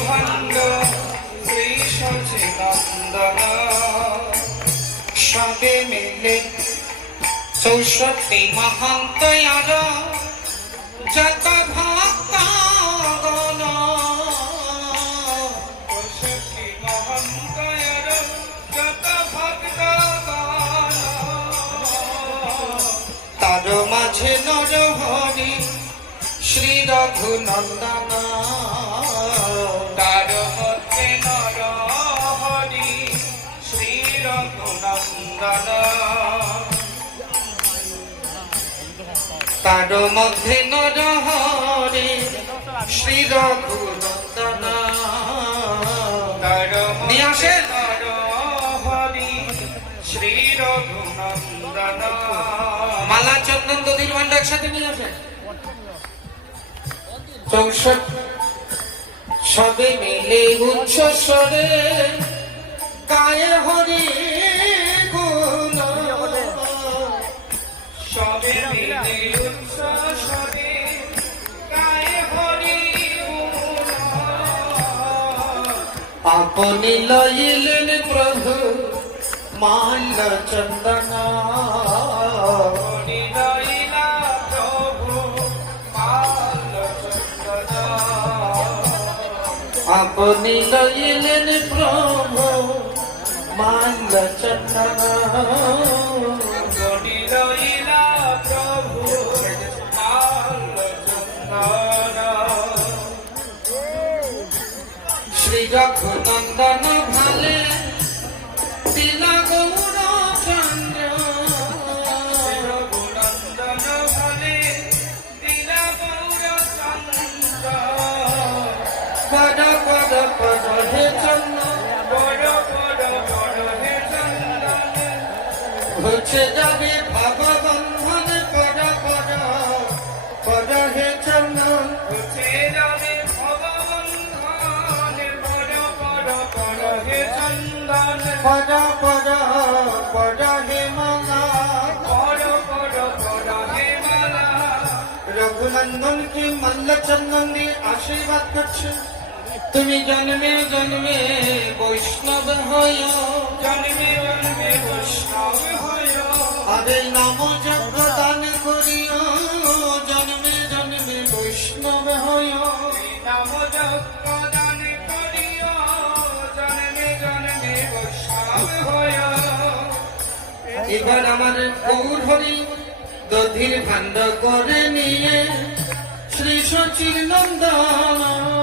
ভণ্ড শ্রী সচিনন্দন সবে মিলে 64 মহান্ত আর যত ভক্ত গণ 64 মহান্ত আর যত ভক্ত গণ তার মাঝে নর হরি শ্রী রঘুনন্দন তার মধ্যে নর হরি শ্রী রঘুনন্দন তার মধ্যে নর হরি শ্রী রঘুনন্দন তার মধ্যে নর হরি শ্রী রঘুনন্দন মালা চন্দন দধির ভান্ড একসাথে নিয়ে আসেন 64 সবে মিলে উচ্চ স্বরে গায়ে হরি গুণ সবে মিলে উচ্চ স্বরে গায়ে হরি গুণ আপনি লইলেন প্রভু মাল্য চন্দন আপনি লইলেন প্রভু মাল্য চন্দন আপনি লইলা প্রভু মাল্য চন্দন শ্রী রঘুনন্দন ভালে তিলা গৌর চন্দ্র রঘুনন্দন ভালে তিলা গৌর চন্দ্র পড় পড় পড় হে চন্দন পড় পড় পড় হে চন্দন ঘুচে যাবে ভাববন্ধন পড় পড় পড় হে চন্দন ঘুচে যাবে ভাববন্ধন পড় পড় পড় হে চন্দন পড় পড় পড় হে মালা পড় পড় পড় হে মালা রঘুনন্দন কি মাল্য চন্দন দিয়ে আশীর্বাদ করছে তুমি জন্মে জন্মে বৈষ্ণব হয় জন্মে জন্মে বৈষ্ণব হয় আরে নাম যজ্ঞ দান করিও জন্মে জন্মে বৈষ্ণব হয় নাম যজ্ঞ দান করিও জন্মে জন্মে বৈষ্ণব হয় এবার আমার গৌর হরি দধির ভাণ্ড করে নিয়ে শ্রী সচির নন্দন